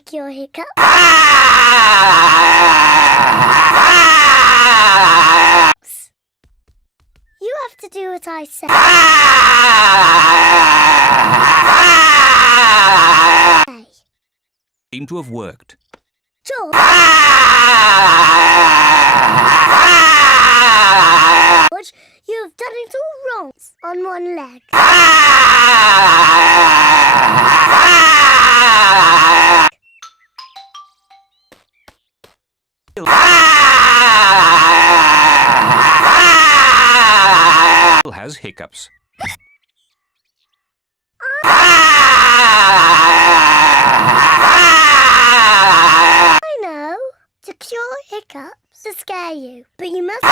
to cure hiccups. You have to do what I say. Seem to have worked. George, you have done it all wrong on one leg. Has hiccups. I know, to cure hiccups, to scare you, but you must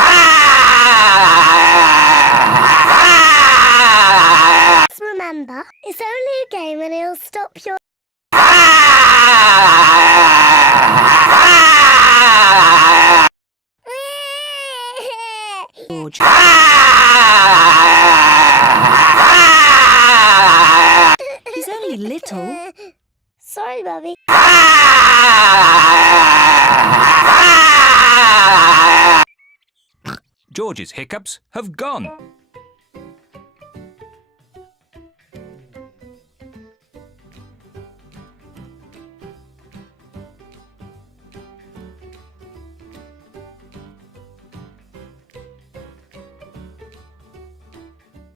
remember, it's only a game and it'll stop your George. He's only little. Sorry, Bubby. George's hiccups have gone.